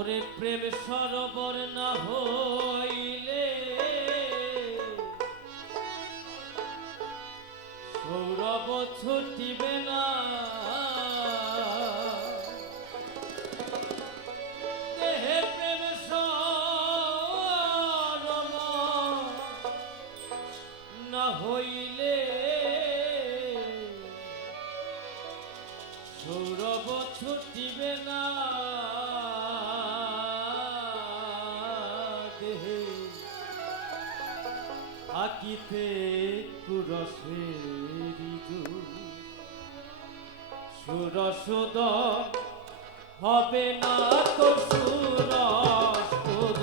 ওরে প্রেম সরোবর না হইলে সৌরভ ছুটিবে না। দেহে থাকিতে কুরসেরি সুরসুদ হবে না তো সুরসুদ।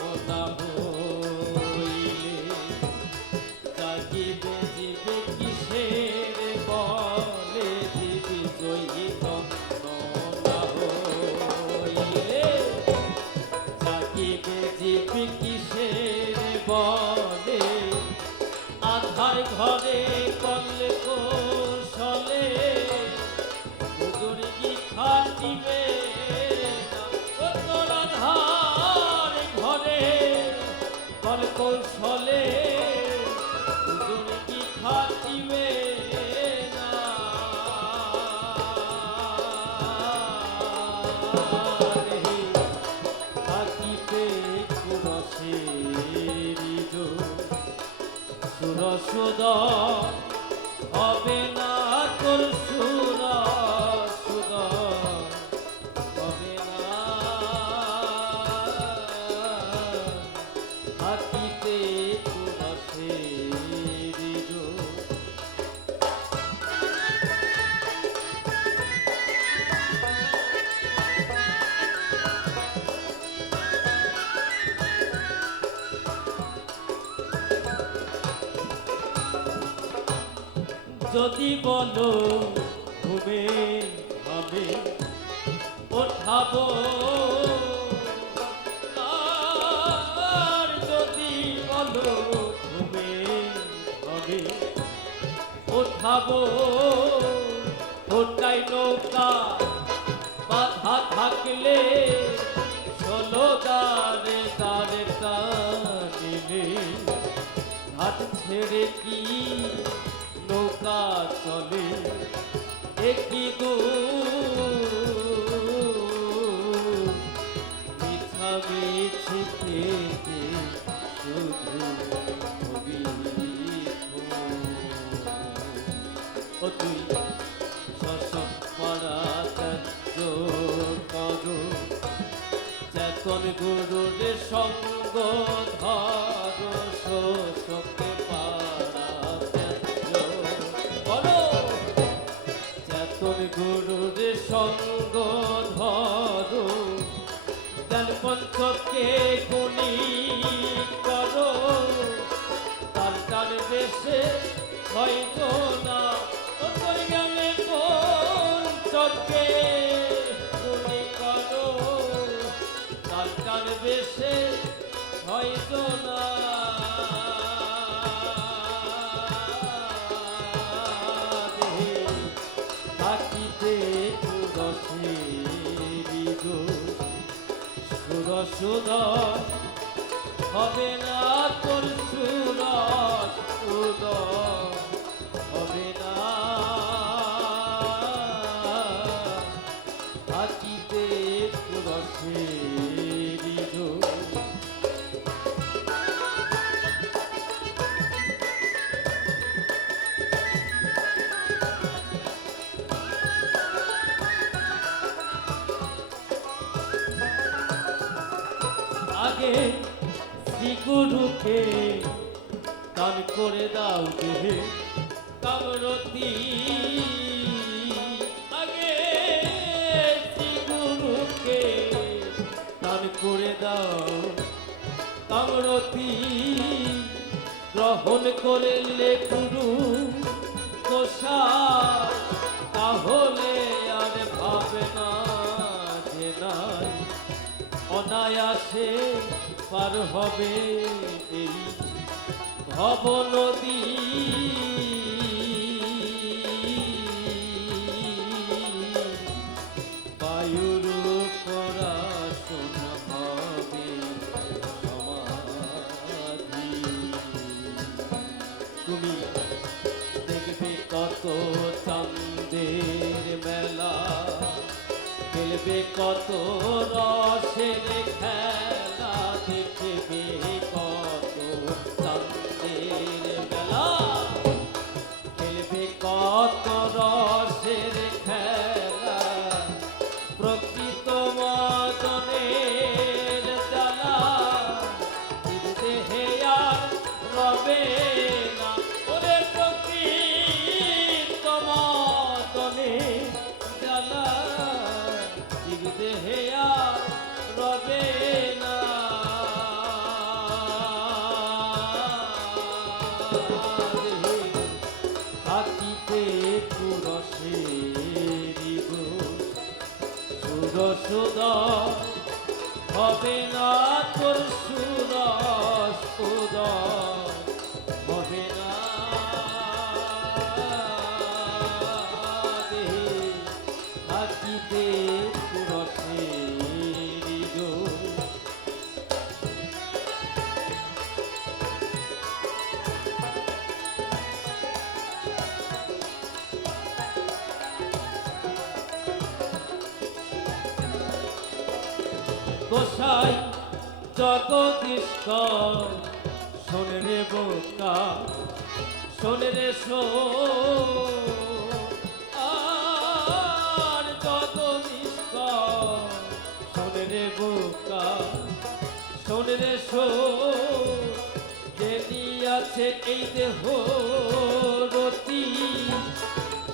যদি বলো ঘুমে হবে ওঠাবো যদি বলো ঘুমে হবে ওঠাবো ওটাই নৌকা, বাধা থাকলে দাঁড়ে দাঁড়ে টানিলে হাত ছেড়ে কি নৌকা চলে একই মিঠা মিছি থেকে শুধু ও তুই শশক পড়া করো। চেতন গুরুর সঙ্গ ধর সঙ্গ ধর তেল পঞ্চকে গুণী করো। তার তার বেশে হয়তো না ও তোর গেলে কোন চকে তুমি করো। হয়তো না সুরসুদ হবে না তোর সুদর উদর হবে না। থাকিতে রসে আগে শ্রীগুরুকে দান করে দাও দেহে কামরতি। আগে শ্রীগুরুকে দান করে দাও কামরতি। গ্রহণ করলে গুরু কোষা তাহলে অনায়াসে পার হবে ভব নদী পরাশন হবে তুমি কত খেলবে কত রসের খেলা দেখবে কত চান্দের বেলা খেলবে কত রসের সুরসুদ হবে না তোর সুরস উদয় হবে না গোসাই জগদীশ্বর। শোনে রে বোকা, শোনে রে শো আর জগদীশ্বর, শোনে রে বোকা, শোনে রে শো যে আছে এই দেহ রতি,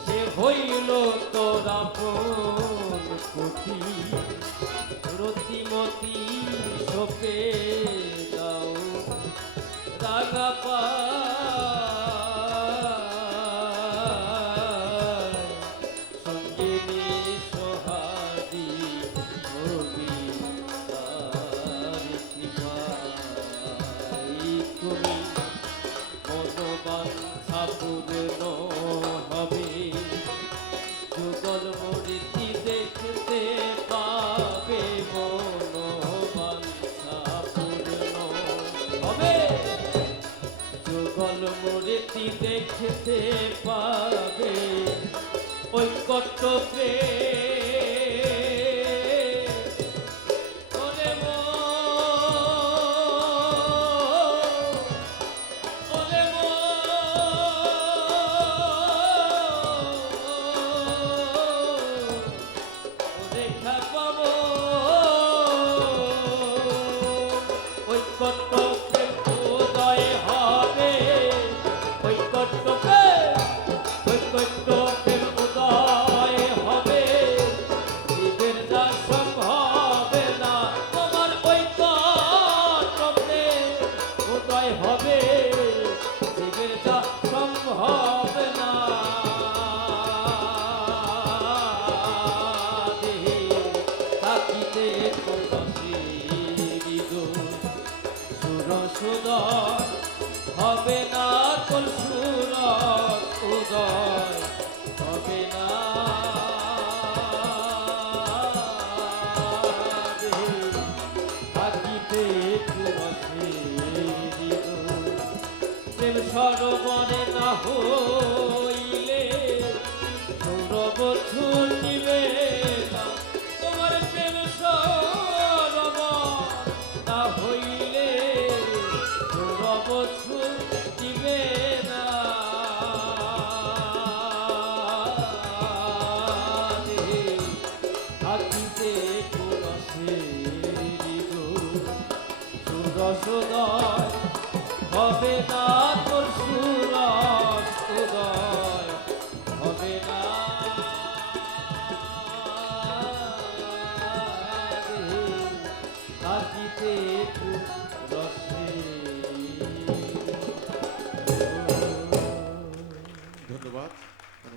সে হইল তোরা দাও রাগা পায় মূর্তি দেখতে পাবে। ঐকট্য প্রেম। না তোর হবে না তোর সুরস উদয়।